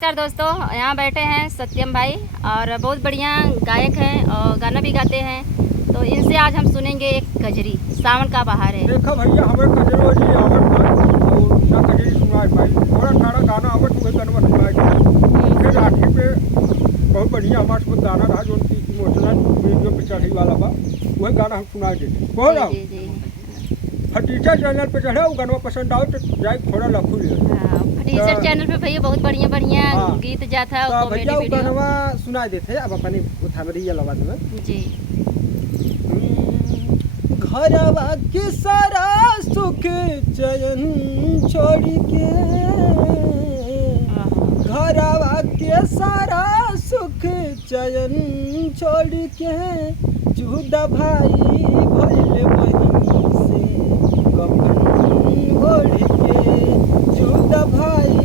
नमस्कार दोस्तों, यहाँ बैठे हैं सत्यम भाई और बहुत बढ़िया गायक हैं और गाना भी गाते हैं। तो इनसे आज हम सुनेंगे एक गजरी। सावन का बहार है। देखा भैया हमें कजरो जी आवत था और ना कजरी सुनाए भाई थोड़ा थारा गाना आवत हुए गनवा सुनाए फिर आखिर पे बहुत बढ़िया हमारे पास गाना रहा जो उनकी इमोशनल वीडियो पे चढ़ी वाला बा वही गाना हम सुनाए देते बोल रहा जी जी फटीचर चैनल पे चढ़ा वो गाना पसंद आओ तो जाए थोड़ा लखू ले फटीचर चैनल पे भैया बहुत बढ़िया बढ़िया गीत जाता है और भैया कॉमेडी वीडियो गाना सुनाए देते अब अपने उठावरी आवाज में जी। घरवा के सारा सुख चयन छोड़ के घरवा के सारा सुख चयन छोड़ के जुदा भाई भइल बहिनी से कफन ओढ़ के जुदा भाई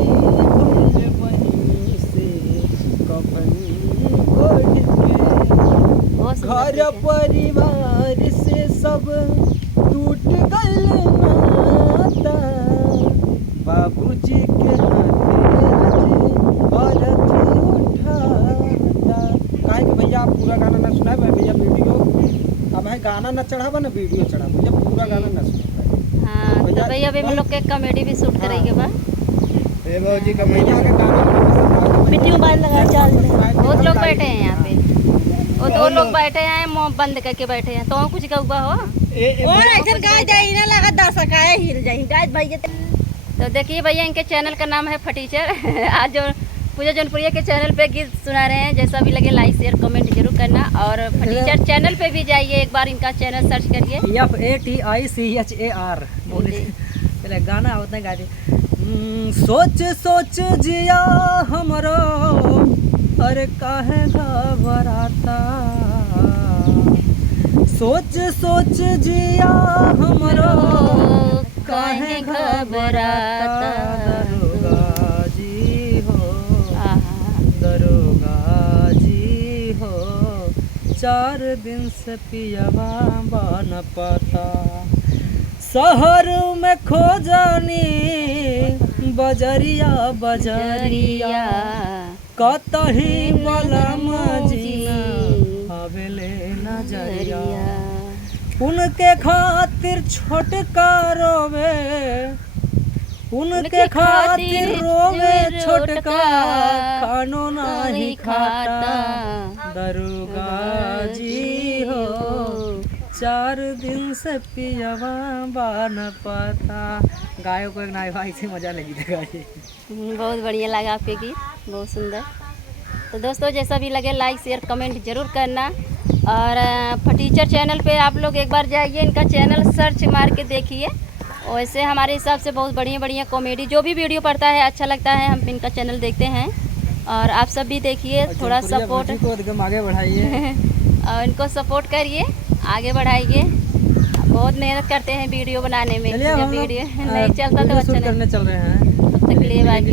भइल बहिनी से कफन ओढ़ के घर परिवार से सब टूट गइल नाता बाबूजी के हाथे उठाता काहे कि भैया आप पूरा गाना ना सुनाए भैया वीडियो अब है गाना ना चढ़ावा ना वीडियो चढ़ा भैया पूरा गाना ना सुना। हाँ तो भैया अभी हम लोग के कॉमेडी भी शूट करेंगे बा बाबूजी का भैया के गाना वीडियो मोबाइल लगा चल बहुत लोग बैठे हैं यहाँ पे और दो लोग बैठे हैं मुंह बंद करके बैठे हैं। तो कुछ गौबा हो और ऐसा गाय जाई ना लगा दर्शक आए हिल जाई गाय भैया। तो देखिए भैया इनके चैनल का नाम है फटीचर। आज जो पूजा जौनपुरिया के चैनल पे गीत सुना रहे हैं। जैसा भी लगे लाइक शेयर कमेंट जरूर करना और फटीचर चैनल पे भी जाइए, एक बार इनका चैनल सर्च करिए FATICHAR बोले पहले गाना होता है गाते सोच सोच जिया हमरो अरे काहे घबराता सोच सोच जिया हमरो काहे घबराता दरोगा जी हो दरोगा जी हो 4 दिन से पियवा बन पता शहर में खोजनी बजरिया बजरिया कतही बलम जीना हवेले नजरिया उनके खातिर छोटका रोवे उनके खातिर रोवे छोटका खानो नहीं खाता दरोगा जी हो 4 दिन से पियवा बान पता गायों को एक नाई भाई से मजा लगी था गाय बहुत बढ़िया लगा आपके गीत, बहुत सुंदर। तो दोस्तों जैसा भी लगे लाइक शेयर कमेंट जरूर करना और फटीचर चैनल पे आप लोग एक बार जाइए, इनका चैनल सर्च मार के देखिए। वैसे हमारे हिसाब से बहुत बढ़िया बढ़िया कॉमेडी जो भी वीडियो पड़ता है अच्छा लगता है, हम इनका चैनल देखते हैं और आप सब भी देखिए, थोड़ा सपोर्ट आगे बढ़ाइए और इनको सपोर्ट करिए, आगे बढ़ाइए। बहुत मेहनत करते हैं वीडियो बनाने में, जब वीडियो नहीं चलता तो अच्छा नहीं। चल रहे हैं तब तक के लिए बाकी